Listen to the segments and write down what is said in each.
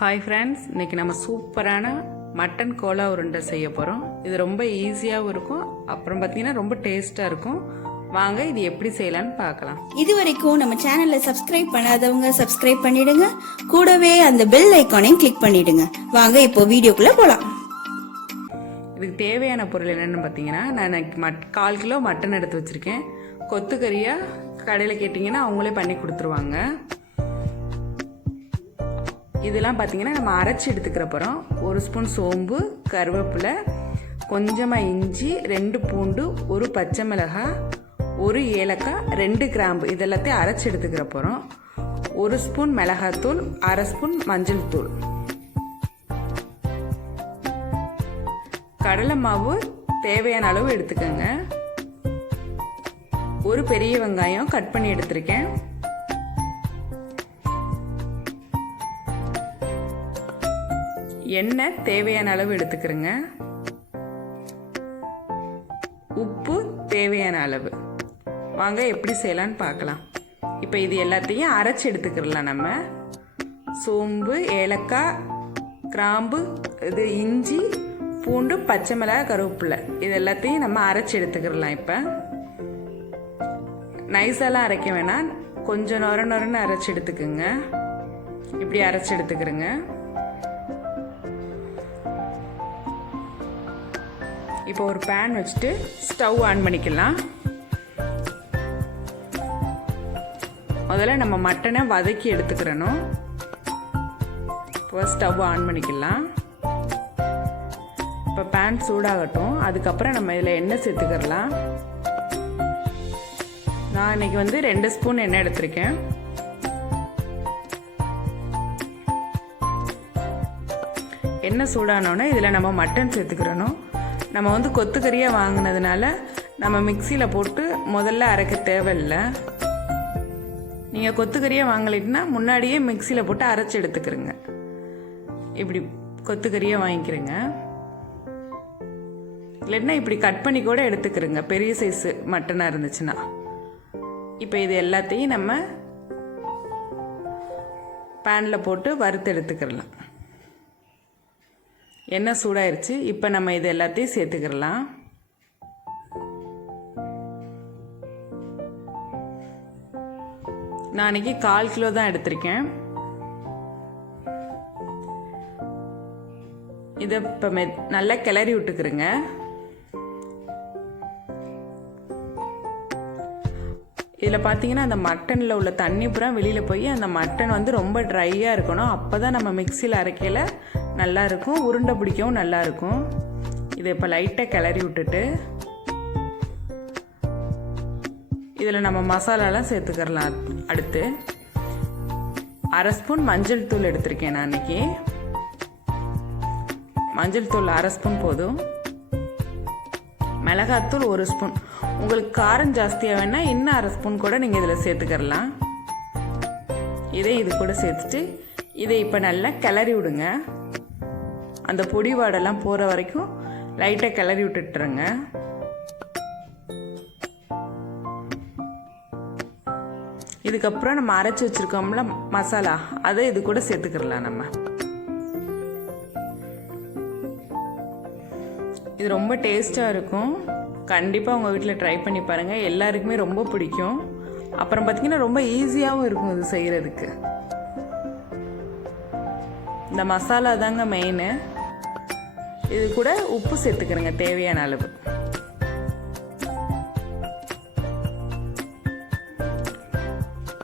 Hi friends, இன்றைக்கி நம்ம சூப்பரான மட்டன் கோலா உருண்டை செய்ய போகிறோம். இது ரொம்ப ஈஸியாகவும் இருக்கும், அப்புறம் பார்த்தீங்கன்னா ரொம்ப டேஸ்ட்டாக இருக்கும். வாங்க இது எப்படி செய்யலான்னு பார்க்கலாம். இது வரைக்கும் நம்ம சேனலை சப்ஸ்கிரைப் பண்ணாதவங்க சப்ஸ்கிரைப் பண்ணிடுங்க, கூடவே அந்த பெல் ஐக்கானையும் கிளிக் பண்ணிடுங்க. வாங்க இப்போ வீடியோக்குள்ளே போகலாம். இதுக்கு தேவையான பொருள் என்னென்னு பார்த்தீங்கன்னா, நான் 1/4 கிலோ மட்டன் எடுத்து வச்சுருக்கேன். கொத்துக்கறியாக கடையில் கேட்டிங்கன்னா அவங்களே பண்ணி கொடுத்துருவாங்க. இதெல்லாம் பார்த்தீங்கன்னா நம்ம அரைச்சி எடுத்துக்கிற போகிறோம். 1 ஸ்பூன் சோம்பு, கருவேப்பிலை, கொஞ்சமாக இஞ்சி, 2 பூண்டு, 1 பச்சை மிளகாய், 1 ஏலக்காய், 2 கிராம்பு, இதெல்லாத்தையும் அரைச்சி எடுத்துக்கிற போகிறோம். 1 ஸ்பூன் மிளகாத்தூள், 1/2 ஸ்பூன் மஞ்சள் தூள், கடலை மாவு தேவையான அளவு எடுத்துக்கோங்க. 1 பெரிய வெங்காயம் கட் பண்ணி எடுத்திருக்கேன். எண்ணெய் தேவையான அளவு எடுத்துக்கிறேங்க. உப்பு தேவையான அளவு. வாங்க எப்படி செய்யலான்னு பார்க்கலாம். இப்போ இது எல்லாத்தையும் அரைச்சி எடுத்துக்கிறலாம். நம்ம சோம்பு, ஏலக்காய், கிராம்பு, இது இஞ்சி, பூண்டு, பச்சை மிளகாய், கருவேப்பிலை, இது எல்லாத்தையும் நம்ம அரைச்சி எடுத்துக்கிறலாம். இப்போ நைஸெல்லாம் அரைக்க வேணாம், கொஞ்சம் நொரன்னு அரைச்சி எடுத்துக்குங்க. இப்படி அரைச்சி எடுத்துக்கிறேங்க. இப்போ ஒரு பேன் வச்சுட்டு ஸ்டவ் ஆன் பண்ணிக்கலாம். முதல்ல நம்ம மட்டனை வதக்கி எடுத்துக்கிறணும். இப்போ ஸ்டவ் ஆன் பண்ணிக்கலாம். இப்போ பேன் சூடாகட்டும். அதுக்கப்புறம் நம்ம இதில் எண்ணெய் சேர்த்துக்கிறலாம். நான் இன்னைக்கு 2 ஸ்பூன் எண்ணெய் எடுத்திருக்கேன். எண்ணெய் சூடானோன்னே இதில் நம்ம மட்டன் சேர்த்துக்கிறணும். நம்ம கொத்துக்கறியாக வாங்கினதுனால நம்ம மிக்சியில் போட்டு முதல்ல அரைக்க தேவையில்லை. நீங்கள் கொத்துக்கறியாக வாங்கலைன்னா முன்னாடியே மிக்சியில் போட்டு அரைச்சி எடுத்துக்கிறங்க. இப்படி கொத்துக்கறியாக வாங்கிக்கிறேங்க. இல்லைன்னா இப்படி கட் பண்ணி கூட எடுத்துக்கிறங்க, பெரிய சைஸு மட்டனாக இருந்துச்சுன்னா. இப்போ இது எல்லாத்தையும் நம்ம பேனில் போட்டு வறுத்து எடுத்துக்கிறலாம். எண்ணெய் சூடாயிருச்சு. இப்போ நம்ம இது எல்லாத்தையும் சேர்த்துக்கிறலாம். நான் அன்றைக்கி 1/4 கிலோ தான் எடுத்திருக்கேன். இதை இப்போ நல்லா கிளறி விட்டுக்கிறேங்க. இதில் பார்த்தீங்கன்னா அந்த மட்டனில் உள்ள தண்ணி பூரா வெளியில் போய் அந்த மட்டன் ரொம்ப ட்ரையாக இருக்கணும். அப்போ தான் நம்ம மிக்சியில் அரைக்கையில் நல்லாயிருக்கும், உருண்டை பிடிக்கவும் நல்லாயிருக்கும். இதை இப்போ லைட்டாக கிளறி விட்டுட்டு இதில் நம்ம மசாலாலாம் சேர்த்துக்கிறலாம். அடுத்து 1/2 ஸ்பூன் மஞ்சள் தூள் எடுத்திருக்கேன். நான் அன்றைக்கி மஞ்சள் தூள் 1/2 ஸ்பூன் போதும். மிளகாத்தூள் 1 ஸ்பூன். உங்களுக்கு காரம் ஜாஸ்தியாக வேணால் இன்னும் 1/2 ஸ்பூன் கூட நீங்கள் இதில் சேர்த்துக்கிறலாம். இதை இது கூட சேர்த்துட்டு இதை இப்போ நல்லா கிளறி விடுங்க. அந்த பொடி வாடெல்லாம் போகிற வரைக்கும் லைட்டாக கிளறி விட்டுட்டுருங்க. இதுக்கப்புறம் நம்ம அரைச்சி வச்சுருக்கோம்ல மசாலா, அதை இது கூட சேர்த்துக்கிறலாம். நம்ம இது ரொம்ப டேஸ்ட்டாக இருக்கும். கண்டிப்பாக உங்கள் வீட்டில் ட்ரை பண்ணி பாருங்கள், எல்லாருக்குமே ரொம்ப பிடிக்கும். அப்புறம் பார்த்திங்கன்னா ரொம்ப ஈஸியாகவும் இருக்கும் இது செய்கிறதுக்கு. இந்த மசாலா தாங்க மெயின். இது கூட உப்பு சேர்த்துக்கிறேங்க தேவையான அளவு.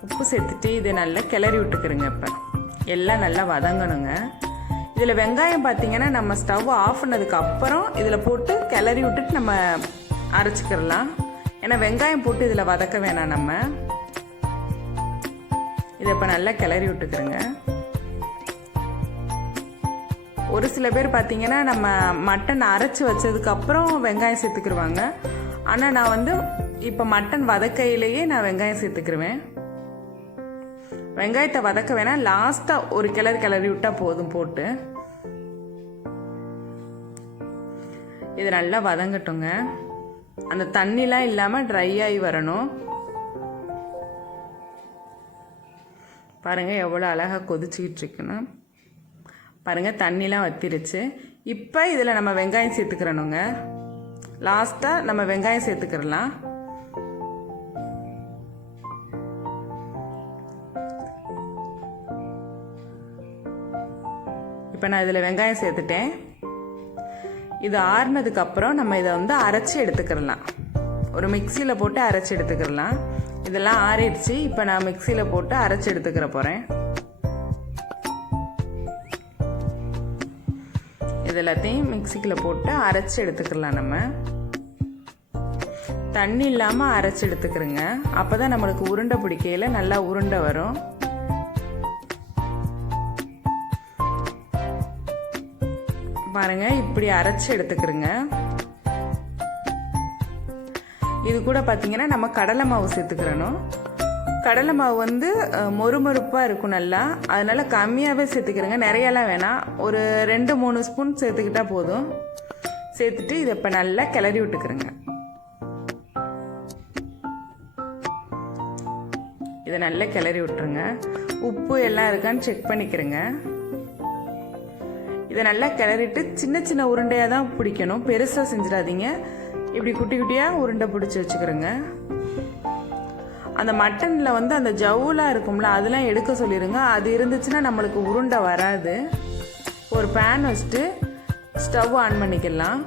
உப்பு சேர்த்துட்டு இதை நல்லா கிளறி விட்டுக்கிறேங்க. இப்போ எல்லாம் நல்லா வதங்கணுங்க. இதில் வெங்காயம் பார்த்தீங்கன்னா நம்ம ஸ்டவ் ஆஃப் பண்ணதுக்கு அப்புறம் இதில் போட்டு கிளறி விட்டுட்டு நம்ம அரைச்சிக்கிறலாம். ஏன்னா வெங்காயம் போட்டு இதில் வதக்க வேணாம். நம்ம இதை இப்போ நல்லா கிளறி விட்டுக்கிறேங்க. ஒரு சில பேர் பார்த்தீங்கன்னா நம்ம மட்டன் அரைச்சி வச்சதுக்கப்புறம் வெங்காயம் சேர்த்துக்கிடுவாங்க. ஆனால் நான் இப்போ மட்டன் வதக்கையிலேயே நான் வெங்காயம் சேர்த்துக்கிடுவேன். வெங்காயத்தை வதக்க வேணாம், லாஸ்ட்டாக ஒரு கிளறி விட்டால் போதும். போட்டு இது நல்லா வதங்கட்டுங்க. அந்த தண்ணிலாம் இல்லாமல் ட்ரை ஆகி வரணும். பாருங்கள் எவ்வளோ அழகாக கொதிச்சுக்கிட்டு இருக்குன்னு. பாருங்கள் தண்ணிலாம் வத்திருச்சு. இப்போ இதில் நம்ம வெங்காயம் சேர்த்துக்கிறணுங்க. லாஸ்ட்டாக நம்ம வெங்காயம் சேர்த்துக்கிறலாம். இப்போ நான் இதில் வெங்காயம் சேர்த்துட்டேன். இது ஆறுனதுக்கப்புறம் நம்ம இதை வந்து அரைச்சி எடுத்துக்கிறலாம். ஒரு மிக்சியில் போட்டு அரைச்சி எடுத்துக்கிறலாம். இதெல்லாம் ஆறிடுச்சு. இப்போ நான் மிக்சியில் போட்டு அரைச்சி எடுத்துக்கிற போகிறேன். இது எல்லாத்தையும் மிக்சிக்குள்ள போட்டு அரைச்சி எடுத்துக்கலாம். நம்ம தண்ணி இல்லாமல் அரைச்சி எடுத்துக்கிறோங்க. அப்போ தான் நம்மளுக்கு உருண்டை பிடிக்கையில் நல்லா உருண்டை வரும். பாருங்க இப்படி அரைச்சி எடுத்துக்கிறோங்க. இது கூட பார்த்தீங்கன்னா நம்ம கடலை மாவு சேர்த்துக்கிறணும். கடலை மாவு வந்து மொறுமொறுப்பாக இருக்கும் நல்லா. அதனால கம்மியாகவே சேர்த்துக்கிறேங்க, நிறையெல்லாம் வேணாம். ஒரு 2-3 ஸ்பூன் சேர்த்துக்கிட்டா போதும். சேர்த்துட்டு இதை இப்போ நல்லா கிளறி விட்டுக்கிறேங்க. இதை நல்லா கிளறி விட்டுருங்க. உப்பு எல்லாம் இருக்கான்னு செக் பண்ணிக்கிறேங்க. இதை நல்லா கிளறிட்டு சின்ன சின்ன உருண்டையாக தான் பிடிக்கணும், பெருசாக செஞ்சிடாதீங்க. இப்படி குட்டி குட்டியாக உருண்டை பிடிச்சி வச்சுக்கிறேங்க. அந்த மட்டனில் வந்து அந்த ஜவுலாக இருக்கும்ல, அதெல்லாம் எடுக்க சொல்லிடுங்க. அது இருந்துச்சுன்னா நம்மளுக்கு உருண்டை வராது. ஒரு பேன் வச்சுட்டு ஸ்டவ் ஆன் பண்ணிக்கலாம்.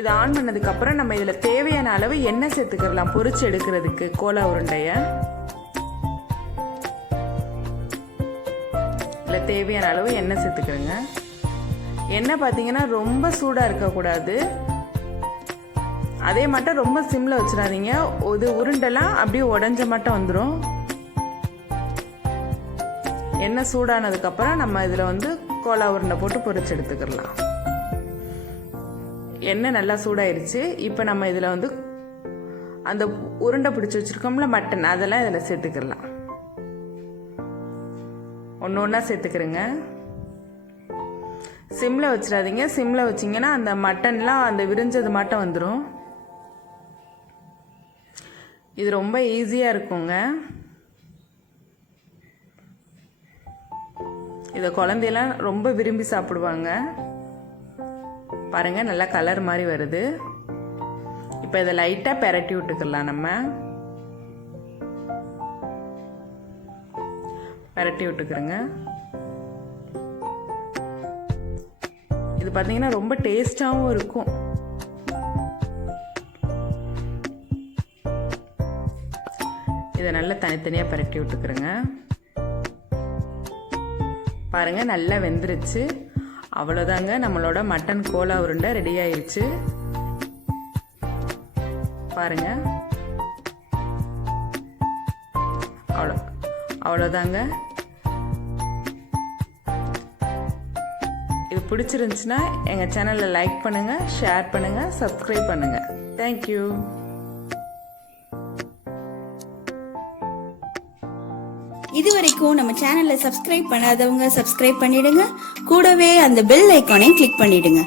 இது ஆன் பண்ணதுக்கப்புறம் நம்ம இதில் தேவையான அளவு எண்ணெய் சேர்த்துக்கலாம். பொரிச்சு எடுக்கிறதுக்கு கோலா உருண்டைய இதில் தேவையான அளவு எண்ணெய் சேர்த்துக்கிறேங்க. எண்ணெய் பார்த்தீங்கன்னா ரொம்ப சூடாக இருக்கக்கூடாது. அதே மட்டும் ரொம்ப சிம்மில் வச்சிடாதீங்க. ஒரு உருண்டெல்லாம் அப்படியே உடஞ்ச மட்டும் வந்துடும். எண்ணெய் சூடானதுக்கப்புறம் நம்ம இதில் வந்து கோலா உருண்டை போட்டு பொரிச்சு எடுத்துக்கலாம். எண்ணெய் நல்லா சூடாயிருச்சு. இப்போ நம்ம இதில் வந்து அந்த உருண்டை பிடிச்சி வச்சுருக்கோம்ல மட்டன், அதெல்லாம் இதில் சேர்த்துக்கலாம். ஒன்று ஒன்றா சேர்த்துக்கிறேங்க. சிம்மில் வச்சிடாதீங்க. சிம்மில் வச்சிங்கன்னா அந்த மட்டன்லாம் அந்த விரிஞ்சது மட்டும் வந்துடும். இது ரொம்ப ஈஸியாக இருக்குங்க. இதை குழந்தையெல்லாம் ரொம்ப விரும்பி சாப்பிடுவாங்க. பாருங்கள் நல்லா கலர் மாதிரி வருது. இப்போ இதை லைட்டாக பெரட்டி விட்டுக்கலாம். நம்ம பெரட்டி விட்டுக்கிறோங்க. இது பார்த்தீங்கன்னா ரொம்ப டேஸ்டாகவும் இருக்கும். இதை நல்லா தனித்தனியாக பரட்டி விட்டுக்கிறேங்க. பாருங்க நல்லா வெந்துருச்சு. அவ்வளோதாங்க, நம்மளோட மட்டன் கோலா உருண்டை ரெடி ஆயிடுச்சு. பாருங்க அவ்வளோதாங்க. இது பிடிச்சிருந்துச்சுன்னா எங்கள் சேனலை லைக் பண்ணுங்கள், ஷேர் பண்ணுங்கள், சப்ஸ்கிரைப் பண்ணுங்கள். தேங்க்யூ. இதுவரைக்கும் நம்ம சேனலை சப்ஸ்கிரைப் பண்ணாதவங்க சப்ஸ்கிரைப் பண்ணிடுங்க. கூடவே அந்த பெல் ஐக்கானையும் கிளிக் பண்ணிடுங்க.